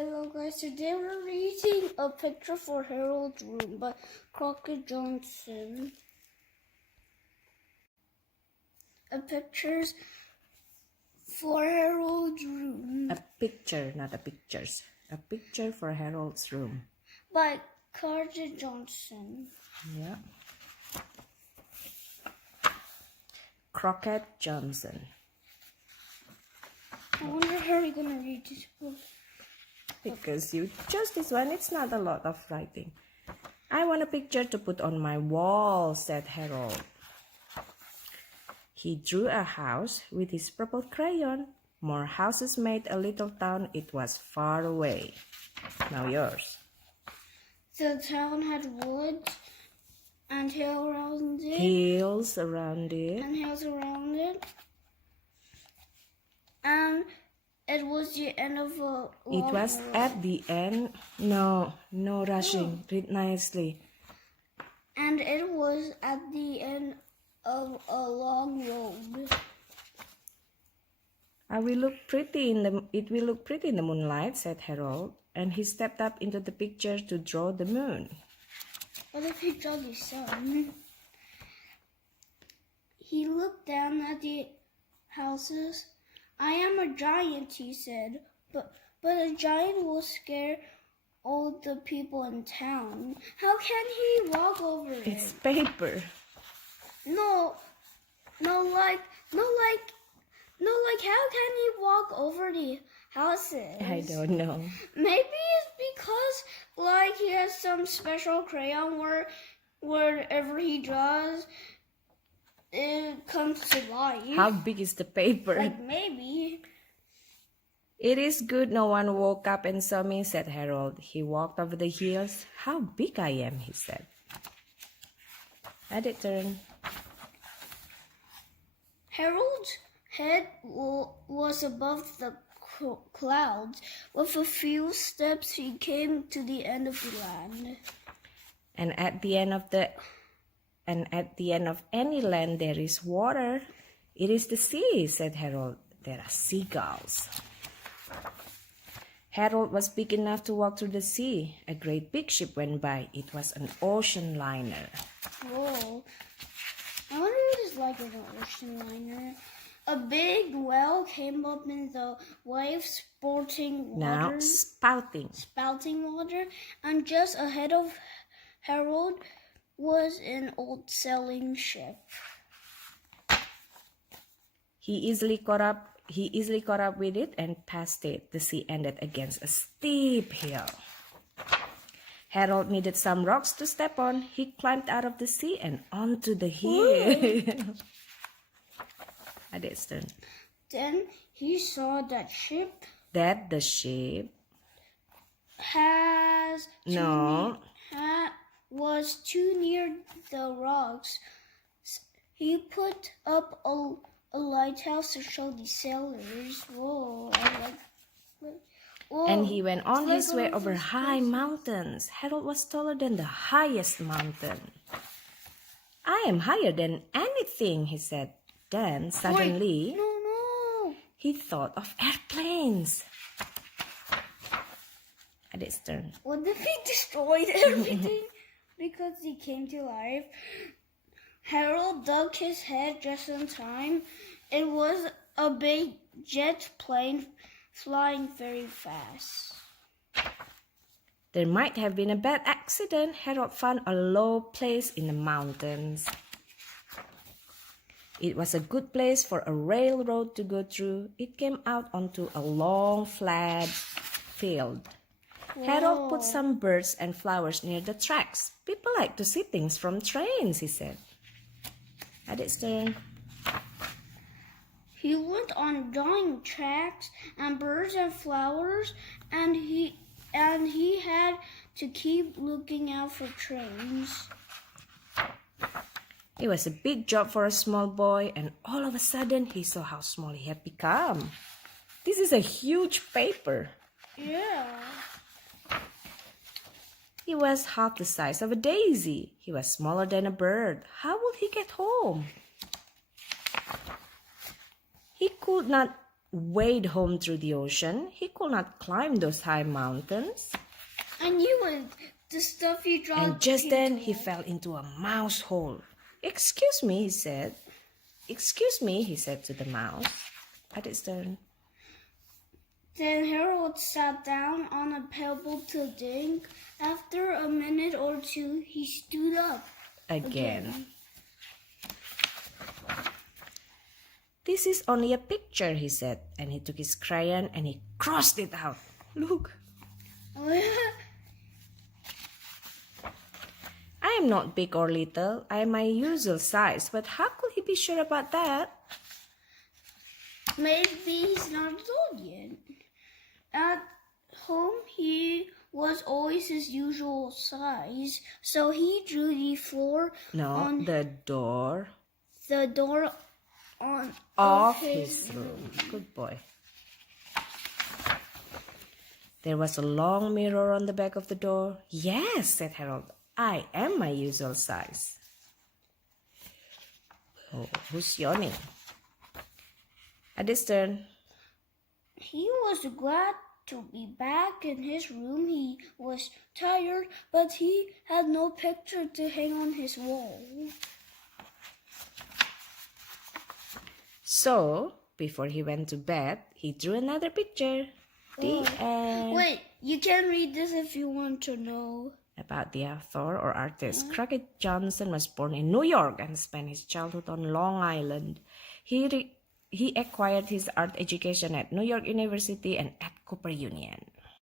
Hello guys, today we're reading A Picture for Harold's Room by Crockett Johnson. A pictures for Harold's Room. A picture, not a pictures. A picture for Harold's room. By Crockett Johnson. Yeah. Crockett Johnson. I wonder how you're gonna read this book. Because you chose this one, it's not a lot of writing. I want a picture to put on my wall, said Harold. He drew a house with his purple crayon. More houses made a little town. It was far away. Now yours. The town had woods and hills around it. Hills around it. And hills around it. And it was the end of a long It was road. at the end. No rushing. Read nicely. And it was at the end of a long road. It will look pretty in the moonlight, said Harold, and he stepped up into the picture to draw the moon. What if he drew the sun? He looked down at the houses. I am a giant, he said, but a giant will scare all the people in town. How can he walk over It's it? paper. No, like, how can he walk over the houses? I don't know. Maybe it's because, like, he has some special crayon where wherever he draws, it comes to life. How big is the paper? Like, maybe. It is good no one woke up and saw me, said Harold. He walked over the hills. How big I am, he said. Edit turn. Harold's head was above the clouds. With a few steps, he came to the end of the land. And at the end of any land there is water. It is the sea, said Harold. There are seagulls. Harold was big enough to walk through the sea. A great big ship went by. It was an ocean liner. Whoa. I wonder what it's like in an ocean liner. A big whale came up in the waves, spouting Now water. spouting. Water, and just ahead of Harold was an old sailing ship. He easily caught up with it and passed it. The sea ended against a steep hill. Harold needed some rocks to step on. He climbed out of the sea and onto the hill. Adik's turn. Then he saw that That the ship was too near the rocks. He put up a lighthouse to show the sailors. Whoa! Whoa. And he went on It's his like way one of over those high mountains. Harold was taller than the highest mountain. I am higher than anything, he said. Then suddenly No. he thought of airplanes. Adik's turn. What if he destroyed everything because he came to life? Harold ducked his head just in time. It was a big jet plane flying very fast. There might have been a bad accident. Harold found a low place in the mountains. It was a good place for a railroad to go through. It came out onto a long, flat field. Whoa. Harold put some birds and flowers near the tracks. People like to see things from trains, he said. Adik's turn. He went on drawing tracks and birds and flowers, and he had to keep looking out for trains. It was a big job for a small boy, and all of a sudden he saw how small he had become. This is a huge paper. Yeah. He was half the size of a daisy. He was smaller than a bird. How would he get home? He could not wade home through the ocean. He could not climb those high mountains. I knew it. The stuff you dropped. And just then he into. fell into a mouse hole. "Excuse me," he said. "Excuse me," he said to the mouse at its turn. Then Harold sat down on a pebble to think. After a minute or two, he stood up Again. "This is only a picture," he said, and he took his crayon and he crossed it out. "Look, I am not big or little. I am my usual size." But how could he be sure about that? Maybe he's not old yet. At home, he was always his usual size, so he drew the floor No, on the door the door on of his room. Good boy. There was a long mirror on the back of the door. "Yes," said Harold, "I am my usual size." Oh, who's yawning? At his turn. He was glad to be back in his room. He was tired, but he had no picture to hang on his wall. So, before he went to bed, he drew another picture. The end. Wait, you can read this if you want to know. About the author or artist. Crockett Johnson was born in New York and spent his childhood on Long Island. He acquired his art education at New York University and at Cooper Union.